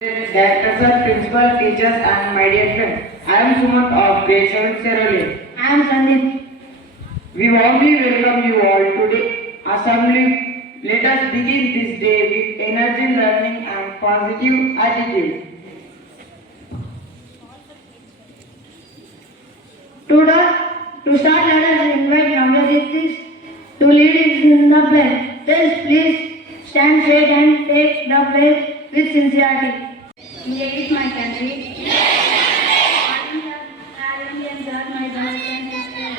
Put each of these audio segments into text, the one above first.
Directors, principal, teachers, and my dear friends. I am Sumant of grade 7 Cerulean. I am Sandeep. We warmly welcome you all today. Assembly, let us begin this day with energy, learning, and positive attitude. To start, let us invite Navjot to lead us in the pledge. Please stand straight and take the pledge with sincerity. India is my country. Indians are my brothers and sisters.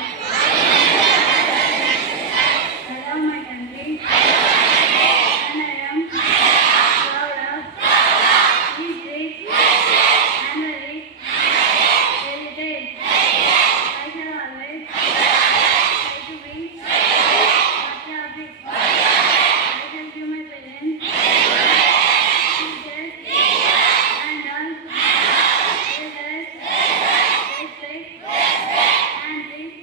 I love my country and I am proud of its rich and the rich heritage. I shall always try to be part of it. I shall give my parents, teachers, and all elders respect and treat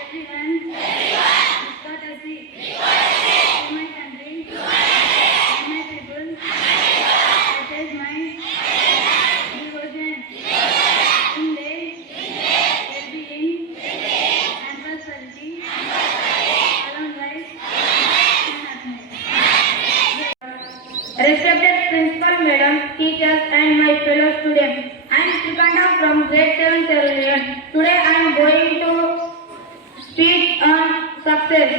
everyone with courtesy. To my country and my people, it is my devotion. In their well-being and prosperity, along life and happiness. Respected Principal Madam, teachers and my fellow students, I am Srikanta from grade 7 Cerulean. Today I am going to speak on success.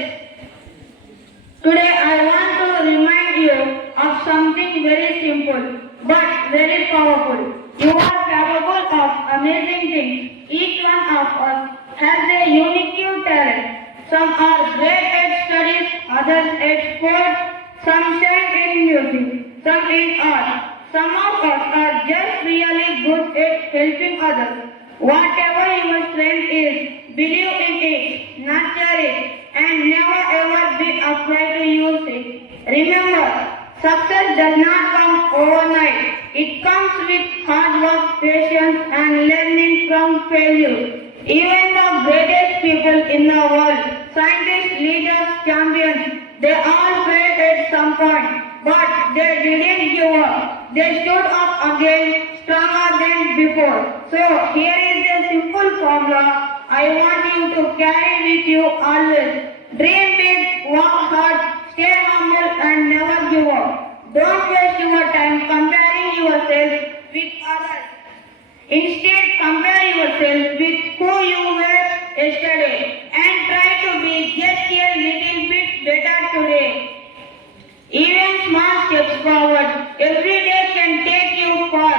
Today I want to remind you of something very simple but very powerful. You are capable of amazing things. Each one of us has a unique talent. Some are great at studies, others at sports, some shine in music, some in art. Some of us are just really good at helping others. Whatever your strength is, believe in it, nurture it, and never ever be afraid to use it. Remember, success does not come overnight. It comes with hard work, patience, and learning from failure. Even the greatest people in the world, scientists, leaders, champions, they all failed at some point, but they didn't give up. They stood up again, stronger than before. So here is a simple formula I want you to carry with you always. Dream big, work hard, stay humble, and never give up. Don't waste your time comparing yourself with others. Instead, compare yourself with who you were yesterday and try to be just a little bit better today. Even small steps forward every day can take you far.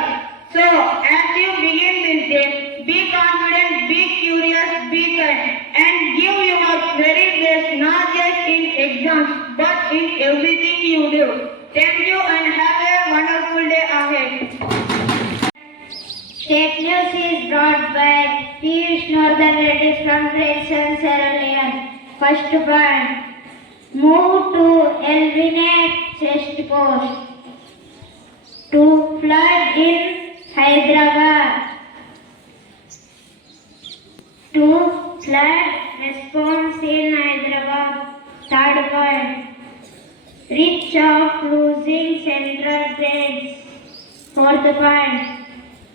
So, as you begin this day, be confident, be curious, be kind, and give your very best not just in exams but in everything you do. Thank you and have a wonderful day ahead. State news is brought by Piyush Northern Reddy from grade 7 Cerulean. First point. Move to eliminate chest post. To flood in Hyderabad. To flood response in Hyderabad. Third point. Risk of losing central grades. Fourth point.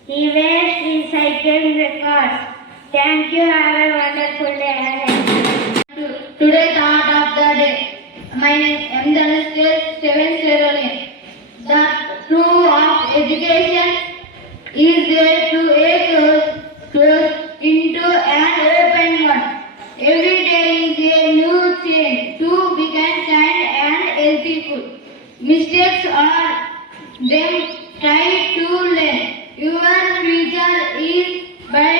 E-waste recycling records. Thank you. Have a wonderful day ahead. Today thought of the day. My name is Dhanasya 7 Cerulean. The truth of education is there to a close into an open one. Every day is a new change to become kind and healthy food. Mistakes are them try to learn. Your future is by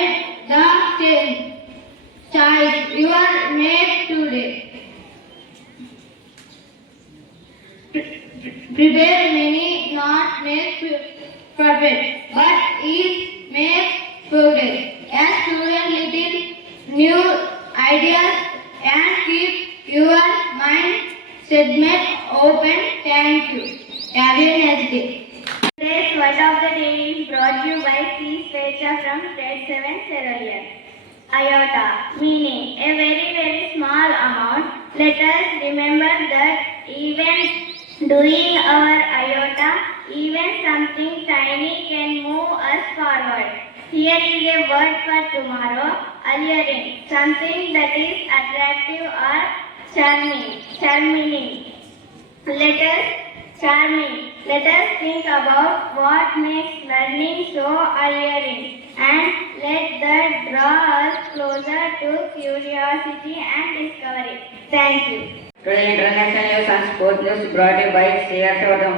the choice you are made today. Prepare many, not make perfect, but is make progress. As student little new ideas and keep your mind segment open. Thank you. Have a nice day. Today's word of the day is brought to you by C. Svecha from grade 7 Cerulean. Iota, meaning a very small amount. Let us remember that even doing our iota Even something tiny can move us forward. Here is a word for tomorrow, alluring, something that is attractive or charming. Let us think about what makes learning so alluring and let that draw us closer to curiosity and discovery. Thank you. Today international news and sports news brought to you by CR from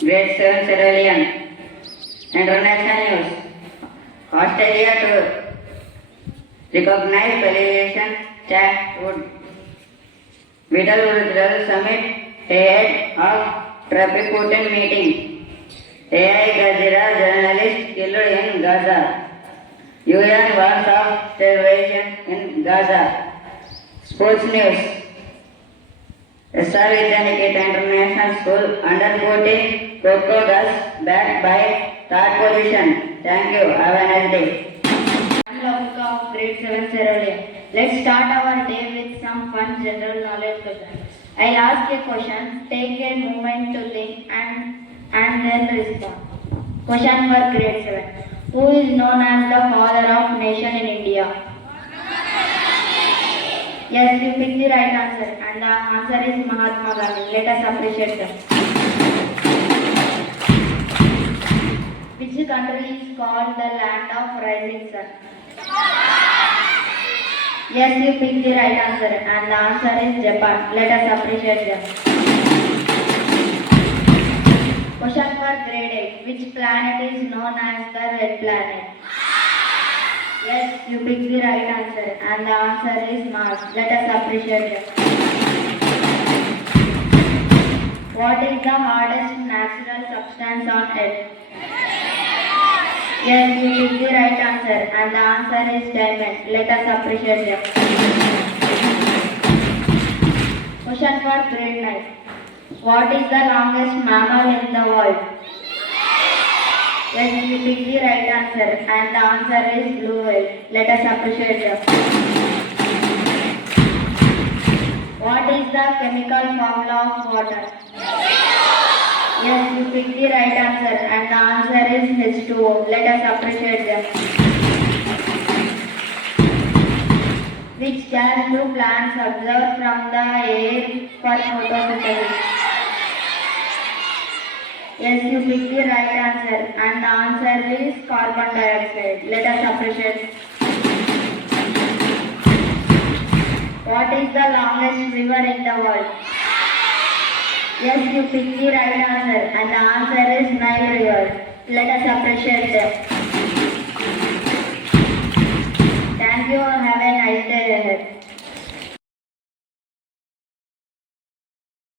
grade 7 Cerulean. International news. Australia to recognize television chat would Vital Summit ahead of Triplicate meeting. AI Gazira journalist killed in Gaza. UN warns of starvation in Gaza. Sports news. SR Vidyaniketa International School under 14 Coco Girls backed by third position. Thank you. Have a nice day. Of grade 7 Cerulean. Let's start our day with some fun general knowledge questions. I'll ask a question, take a moment to think and then respond. Question for grade 7. Who is known as the father of nation in India? Yes, you picked the right answer and the answer is Mahatma Gandhi. Let us appreciate them. Which country is called the land of rising sun? Yes, you picked the right answer and the answer is Japan. Let us appreciate them. Question for grade 8. Which planet is known as the red planet? Yes, you picked the right answer and the answer is Mars. Let us appreciate them. What is the hardest natural substance on earth? Yes, you picked the right answer and the answer is diamond. Let us appreciate them. Question for grade 9. What is the longest mammal in the world? Yes, you picked the right answer and the answer is blue whale. Let us appreciate them. What is the chemical formula of water? Yes, you picked the right answer and the answer is H2O. Let us appreciate them. Which gas do plants absorb from the air for photosynthesis? Yes, you picked the right answer and the answer is carbon dioxide. Let us appreciate. What is the longest river in the world? Yes, you picked the right answer and the answer is Nile River. Let us appreciate them. Thank you. Have a nice day ahead.